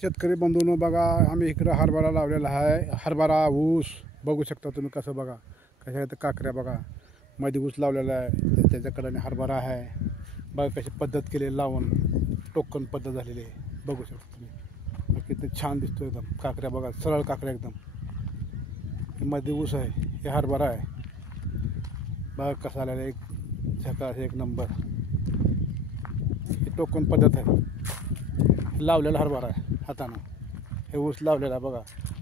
शेतकरी बंधूंनो बघा, आम्ही इकडं हरभरा लावलेला आहे. हरभरा ऊस बघू शकता तुम्ही कसं बघा, कशा आहेत काकऱ्या बघा, मध्ये ऊस लावलेला आहे, त्याच्याकडे हरभरा आहे बघा. कशी पद्धत केली लावून, टोकन पद्धत झालेली आहे बघू शकता तुम्ही. किती छान दिसतो एकदम काकऱ्या बघा, सरळ काकऱ्या एकदम. मध्ये ऊस आहे, हे हरभरा आहे बघा कसा आलेला, एक झकास एक नंबर. ही टोकन पद्धत आहे, लावलेला हरभरा आहे हातानं. हे ऊस लावलेला आहे बघा,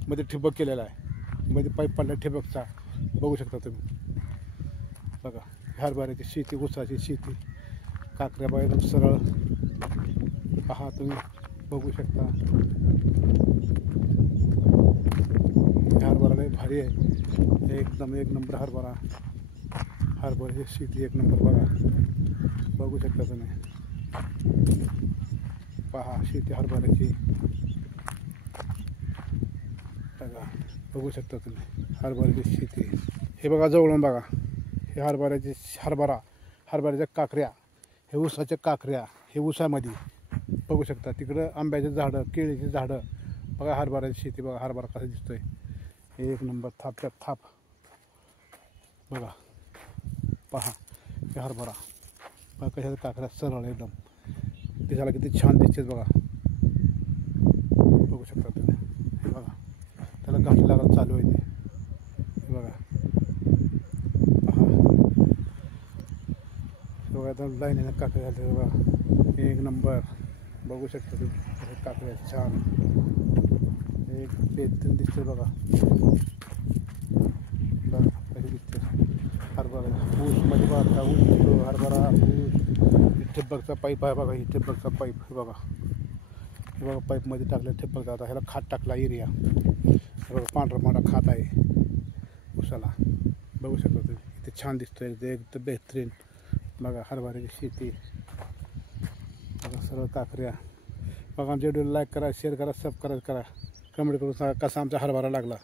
मध्ये ठिबक केलेला आहे, मध्ये पाईप पडला ठिबकचा बघू शकता तुम्ही बघा. हरभऱ्याची शेती, ऊसाची शेती, काकऱ्या बघा एकदम सरळ पहा तुम्ही बघू शकता. हरभरा लय भारी आहे एकदम, एक नंबर हरभरा. हरभऱ्याची शेती एक नंबर बघा, बघू शकता तुम्ही पहा. शेती हरभऱ्याची बघा, बघू शकता तुम्ही हरभऱ्याची शेती. हे बघा जवळून बघा, हे हरभऱ्याच्या काकऱ्या, हे ऊसाच्या काकऱ्या, हे ऊसामध्ये बघू शकता. तिकडं आंब्याचे झाडं, केळीची झाडं बघा. हरभऱ्याची शेती बघा, हरभरा कसा दिसतोय एक नंबर, थापच्यात थाप बघा पहा. हे हरभरा बघा कशा काकऱ्या सरळ एकदम, दिसायला किती छान दिसते बघा, बघू शकता तुम्ही. हे बघा त्याला घाटी लागायला चालू आहे ते बघा पहा. हे बघा एकदम लाईनीने काकऱ्या झाले बघा, एक नंबर बघू शकता तुम्ही. काकऱ्या छान एक बेहतरीन दिसते बघा, बघा कशी दिसते हरभरा. ऊसमध्ये बघा, ऊस हरभरा, ऊस, ठिबकचा पाईप आहे बघा. ही ठिबकचा पाईप हे बघा, हे बघा पाईपमध्ये टाकलं ठिबक. आता ह्याला खात टाकला एरिया बघा, पांढरा पांढरा खात आहे ऊसाला बघू शकता तुम्ही. इथे छान दिसतोय एकदम बेहतरीन बघा. हरभऱ्याची शेती बघा, सरळ काकऱ्या बघा. आमच्या व्हिडिओला लाईक करा, शेअर करा, सबस्क्राईब करा, कमेंट करून सांगा कसा आमचा हरभरा लागला.